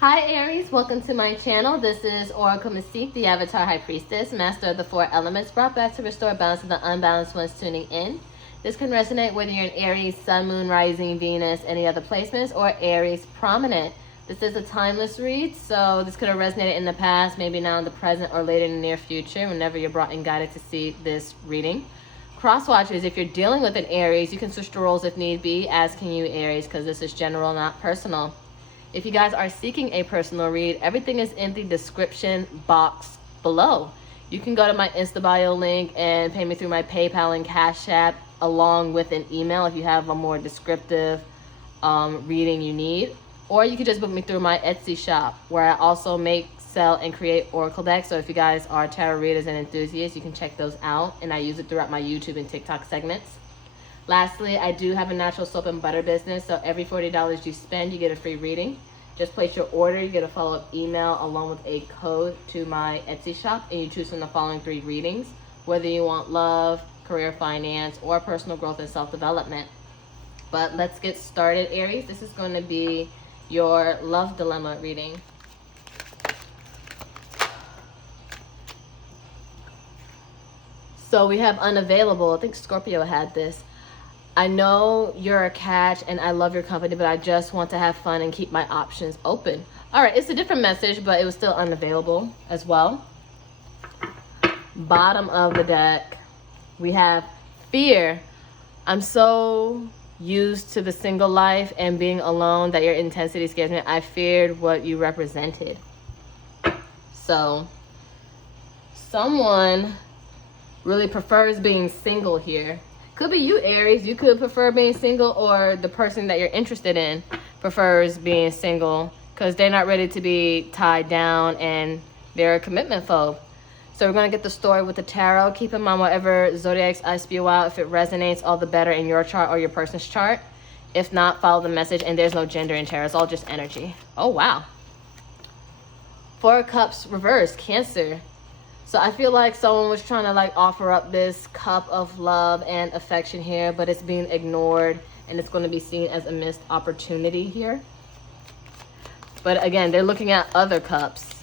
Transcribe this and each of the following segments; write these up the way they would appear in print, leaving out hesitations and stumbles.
Hi Aries, welcome to my channel. This is Oracle Mystique, the Avatar High Priestess, Master of the Four Elements, brought back to restore balance to the unbalanced ones tuning in. This can resonate whether you're an Aries, Sun, Moon, Rising, Venus, any other placements, or Aries Prominent. This is a timeless read, so this could have resonated in the past, maybe now in the present, or later in the near future, whenever you're brought and guided to see this reading. Cross watchers, if you're dealing with an Aries, you can switch the roles if need be, as can you Aries, because this is general, not personal. If you guys are seeking a personal read, everything is in the description box below. You can go to my Insta bio link and pay me through my PayPal and Cash App along with an email if you have a more descriptive reading you need. Or you can just book me through my Etsy shop where I also make, sell, and create Oracle decks. So if you guys are tarot readers and enthusiasts, you can check those out. And I use it throughout my YouTube and TikTok segments. Lastly, I do have a natural soap and butter business, so every $40 you spend, you get a free reading. Just place your order, you get a follow-up email along with a code to my Etsy shop, and you choose from the following 3 readings, whether you want love, career, finance, or personal growth and self-development. But let's get started, Aries. This is going to be your love dilemma reading. So we have unavailable. I think Scorpio had this. I know you're a catch and I love your company, but I just want to have fun and keep my options open. All right, it's a different message, but it was still unavailable as well. Bottom of the deck, we have fear. I'm so used to the single life and being alone that your intensity scares me. I feared what you represented. So someone really prefers being single here. Could be you, Aries. You could prefer being single, or the person that you're interested in prefers being single because they're not ready to be tied down and they're a commitment phobe. So we're going to get the story with the tarot. Keep in mind whatever zodiacs I spew out, if it resonates, all the better in your chart or your person's chart. If not, follow the message, and there's no gender in tarot. It's all just energy. Oh, wow. 4 of Cups reversed, Cancer. So I feel like someone was trying to offer up this cup of love and affection here, but it's being ignored and it's going to be seen as a missed opportunity here. But again, they're looking at other cups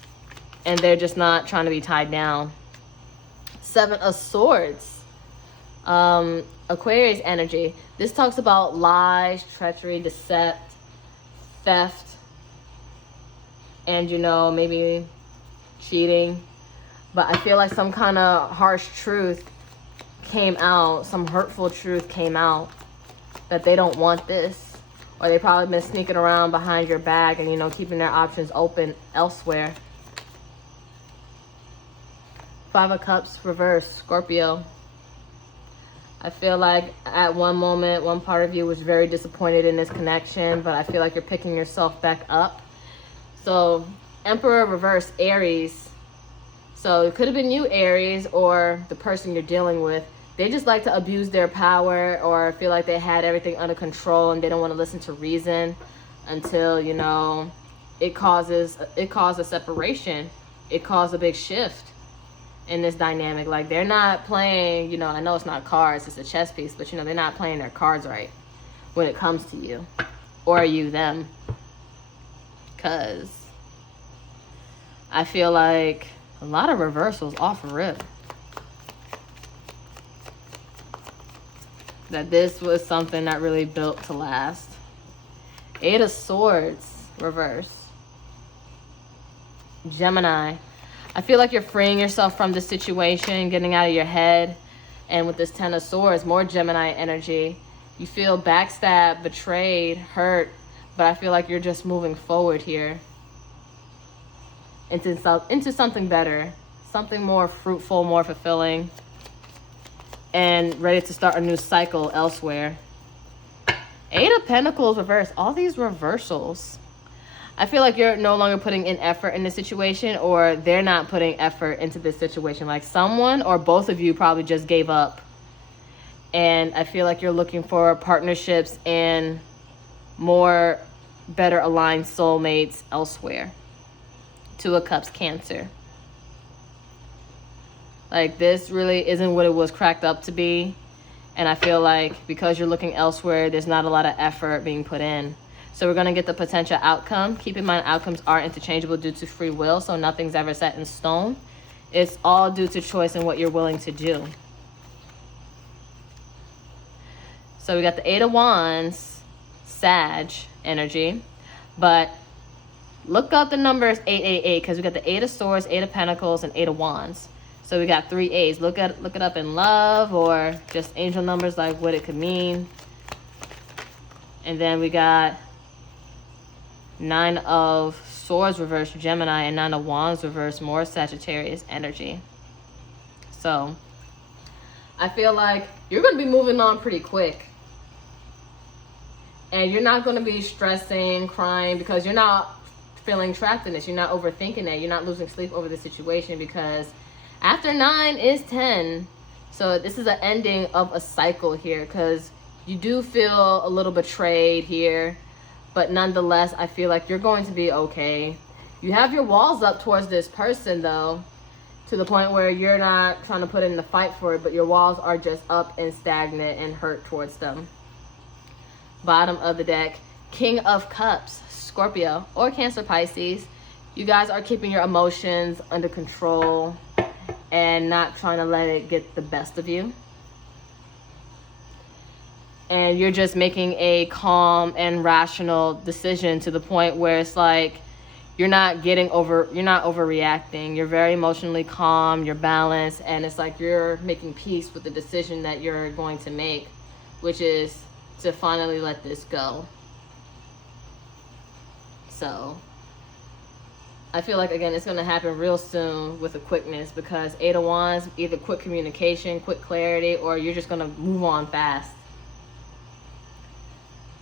and they're just not trying to be tied down. 7 of Swords. Aquarius energy. This talks about lies, treachery, deceit, theft, and maybe cheating. But I feel like some kind of harsh truth came out, some hurtful truth came out that they don't want this. Or they probably been sneaking around behind your back and, keeping their options open elsewhere. 5 of Cups reversed, Scorpio. I feel like at one moment, one part of you was very disappointed in this connection, but I feel like you're picking yourself back up. So Emperor reversed, Aries. So it could have been you, Aries, or the person you're dealing with. They just like to abuse their power or feel like they had everything under control and they don't want to listen to reason until, it caused a separation. It caused a big shift in this dynamic. Like, they're not playing, I know it's not cards, it's a chess piece, but, they're not playing their cards right when it comes to you or you them. Because I feel like a lot of reversals off rip. That this was something that really built to last. 8 of Swords, reverse. Gemini. I feel like you're freeing yourself from this situation, getting out of your head. And with this 10 of Swords, more Gemini energy. You feel backstabbed, betrayed, hurt. But I feel like you're just moving forward here. Into something better, something more fruitful, more fulfilling, and ready to start a new cycle elsewhere. 8 of Pentacles reversed. All these reversals. I feel like you're no longer putting in effort in this situation, or they're not putting effort into this situation. Like someone or both of you probably just gave up. And I feel like you're looking for partnerships and more better aligned soulmates elsewhere. 2 of Cups, Cancer. Like, this really isn't what it was cracked up to be. And I feel like because you're looking elsewhere, there's not a lot of effort being put in. So we're going to get the potential outcome. Keep in mind, outcomes are interchangeable due to free will, so nothing's ever set in stone. It's all due to choice and what you're willing to do. So we got the Eight of Wands, Sag energy, but look up the numbers 888 because we got the Eight of Swords, Eight of Pentacles, and Eight of Wands. So we got 3 A's. Look it up in love or just angel numbers, like what it could mean. And then we got 9 of Swords reverse Gemini and 9 of Wands reverse more Sagittarius energy. So I feel like you're going to be moving on pretty quick. And you're not going to be stressing, crying, because you're not feeling trapped in this. You're not overthinking it. You're not losing sleep over the situation, because after 9 is 10. So this is an ending of a cycle here, because you do feel a little betrayed here. But nonetheless, I feel like you're going to be okay. You have your walls up towards this person, though, to the point where you're not trying to put in the fight for it, but your walls are just up and stagnant and hurt towards them. Bottom of the deck, King of Cups, Scorpio or Cancer, Pisces. You guys are keeping your emotions under control and not trying to let it get the best of you. And you're just making a calm and rational decision to the point where it's like you're not overreacting. You're very emotionally calm, you're balanced, and it's like you're making peace with the decision that you're going to make, which is to finally let this go. So I feel like, again, it's going to happen real soon with a quickness, because Eight of Wands, either quick communication, quick clarity, or you're just going to move on fast.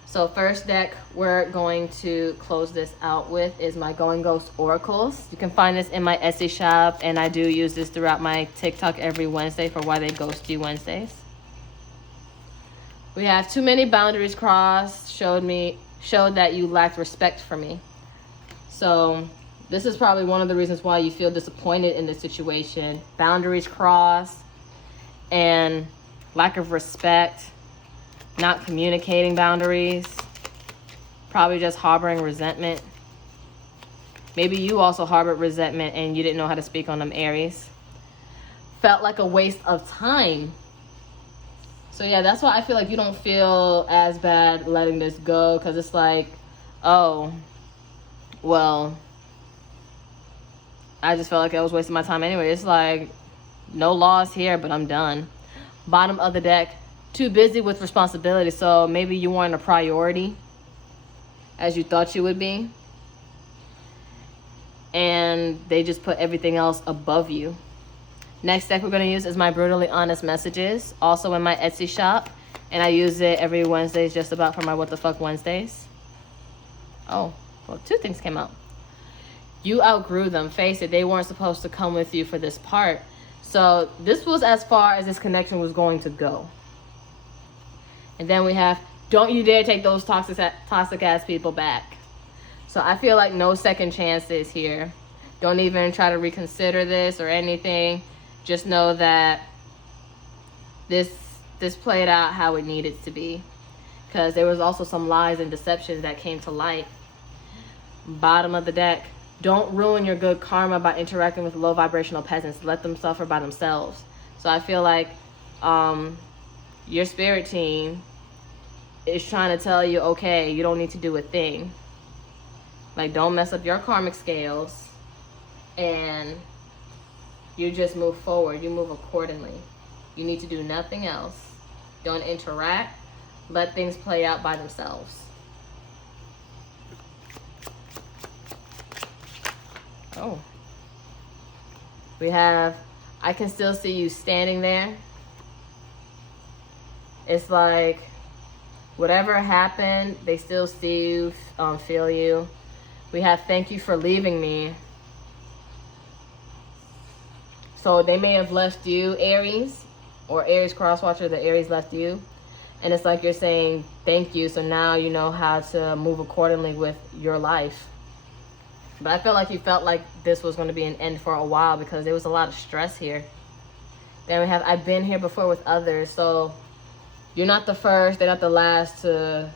So first deck we're going to close this out with is my Going Ghost Oracles. You can find this in my Etsy shop, and I do use this throughout my TikTok every Wednesday for Why They Ghost You Wednesdays. We have too many boundaries crossed, showed that you lacked respect for me. So this is probably one of the reasons why you feel disappointed in this situation. Boundaries crossed and lack of respect, not communicating boundaries, probably just harboring resentment. Maybe you also harbored resentment and you didn't know how to speak on them, Aries. Felt like a waste of time. So yeah, that's why I feel like you don't feel as bad letting this go, because it's like, oh, well, I just felt like I was wasting my time anyway. It's like, no loss here, but I'm done. Bottom of the deck, too busy with responsibility. So maybe you weren't a priority as you thought you would be, and they just put everything else above you. Next deck we're going to use is my Brutally Honest Messages, also in my Etsy shop, and I use it every Wednesday just about for my What the Fuck Wednesdays. Oh, well, 2 things came out. You outgrew them. Face it, they weren't supposed to come with you for this part. So this was as far as this connection was going to go. And then we have, don't you dare take those toxic ass people back. So I feel like no second chances here. Don't even try to reconsider this or anything. Just know that this played out how it needed to be, because there was also some lies and deceptions that came to light. Bottom of the deck, don't ruin your good karma by interacting with low vibrational peasants. Let them suffer by themselves. So I feel like your spirit team is trying to tell you, okay, you don't need to do a thing. Like, don't mess up your karmic scales, and you just move forward. You move accordingly. You need to do nothing else. Don't interact. Let things play out by themselves. Oh. We have, I can still see you standing there. It's like, whatever happened, they still see you, feel you. We have, thank you for leaving me. So they may have left you, Aries, or Aries crosswatcher, the Aries left you. And it's like you're saying, thank you. So now you know how to move accordingly with your life. But I felt like you felt like this was going to be an end for a while, because there was a lot of stress here. Then we have, I've been here before with others. So you're not the first, they're not the last to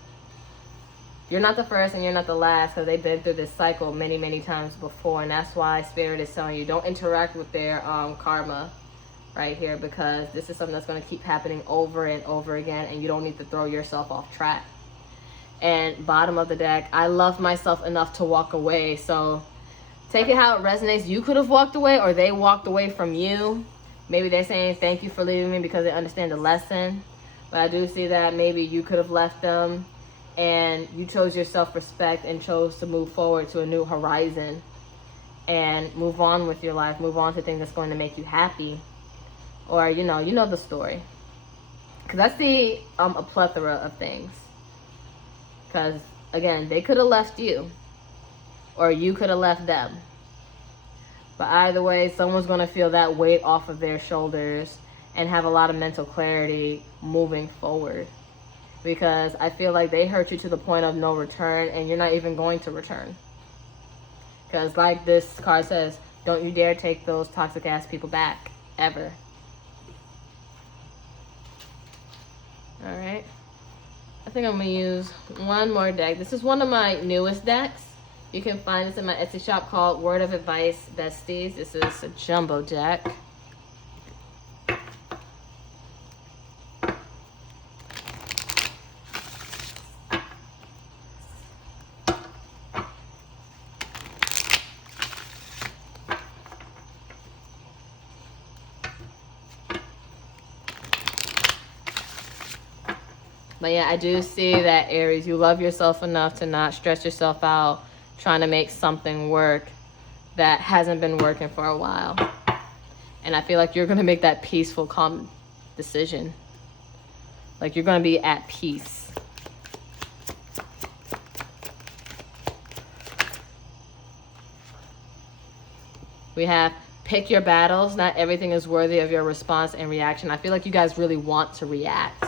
you're not the first and you're not the last, because they've been through this cycle many times before. And that's why Spirit is telling you, don't interact with their karma right here, because this is something that's going to keep happening over and over again, and you don't need to throw yourself off track. And bottom of the deck, I love myself enough to walk away. So take it how it resonates. You could have walked away, or they walked away from you. Maybe they're saying thank you for leaving me because they understand the lesson. But I do see that maybe you could have left them and you chose your self-respect and chose to move forward to a new horizon and move on with your life, move on to things that's going to make you happy. Or, you know the story. Because I see a plethora of things. Because, again, they could have left you, or you could have left them. But either way, someone's going to feel that weight off of their shoulders and have a lot of mental clarity moving forward. Because I feel like they hurt you to the point of no return, and you're not even going to return. Because like this card says, don't you dare take those toxic ass people back, ever. Alright. I think I'm going to use one more deck. This is one of my newest decks. You can find this in my Etsy shop called Word of Advice Besties. This is a jumbo deck. But yeah, I do see that, Aries, you love yourself enough to not stress yourself out trying to make something work that hasn't been working for a while. And I feel like you're going to make that peaceful, calm decision. Like you're going to be at peace. We have pick your battles. Not everything is worthy of your response and reaction. I feel like you guys really want to react.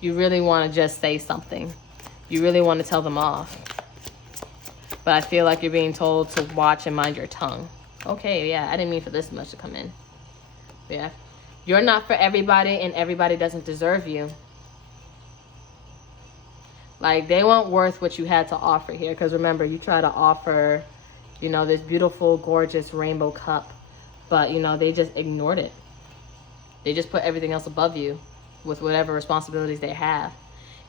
You really want to just say something. You really want to tell them off. But I feel like you're being told to watch and mind your tongue. Okay, yeah, I didn't mean for this much to come in. Yeah. You're not for everybody, and everybody doesn't deserve you. Like, they weren't worth what you had to offer here. Because remember, you try to offer, you know, this beautiful, gorgeous rainbow cup. But, you know, they just ignored it. They just put everything else above you with whatever responsibilities they have.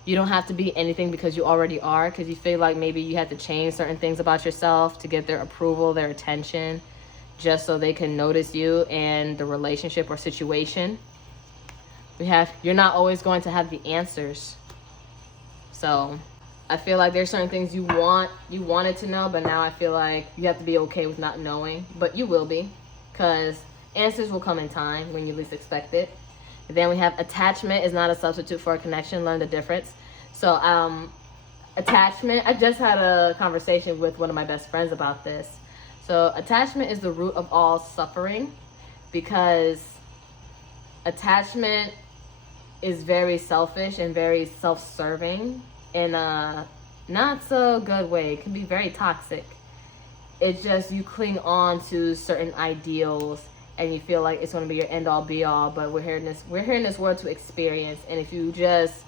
You don't have to be anything because you already are, because you feel like maybe you had to change certain things about yourself to get their approval, their attention, just so they can notice you and the relationship or situation. We have, you're not always going to have the answers. So I feel like there's certain things you wanted to know, but now I feel like you have to be okay with not knowing. But you will be, because answers will come in time when you least expect it. Then we have attachment is not a substitute for a connection. Learn the difference. So attachment, I just had a conversation with one of my best friends about this. So attachment is the root of all suffering, because attachment is very selfish and very self-serving in a not so good way. It can be very toxic. It's just you cling on to certain ideals and you feel like it's going to be your end-all be-all, but we're here in this world to experience. And if you just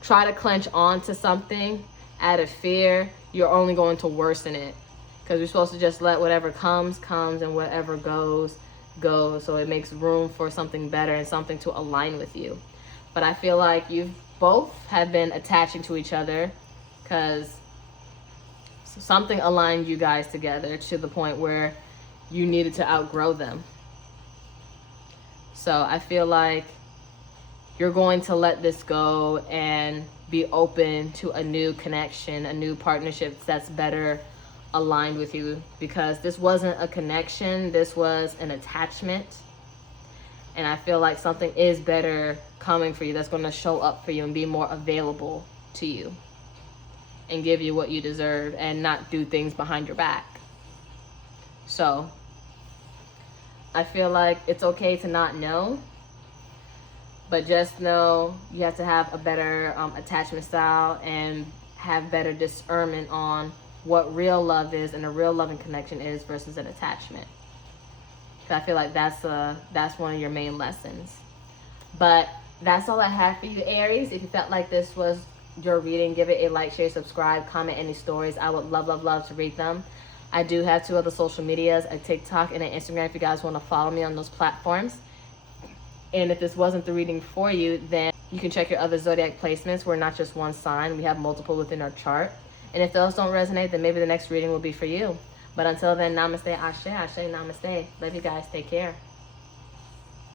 try to clench on to something out of fear, you're only going to worsen it. Because you're supposed to just let whatever comes, and whatever goes. So it makes room for something better and something to align with you. But I feel like you both have been attaching to each other because something aligned you guys together to the point where you needed to outgrow them. So I feel like you're going to let this go and be open to a new connection, a new partnership that's better aligned with you, because this wasn't a connection, this was an attachment. And I feel like something is better coming for you that's going to show up for you and be more available to you and give you what you deserve and not do things behind your back. So I feel like it's okay to not know, but just know you have to have a better attachment style and have better discernment on what real love is and a real loving connection is versus an attachment. I feel like that's one of your main lessons. But that's all I have for you, Aries. If you felt like this was your reading, give it a like, share, subscribe, comment any stories. I would love to read them. I do have 2 other social medias, a TikTok and an Instagram, if you guys want to follow me on those platforms. And if this wasn't the reading for you, then you can check your other zodiac placements. We're not just one sign, we have multiple within our chart. And if those don't resonate, then maybe the next reading will be for you. But until then, namaste, ashe, ashe, namaste. Love you guys. Take care.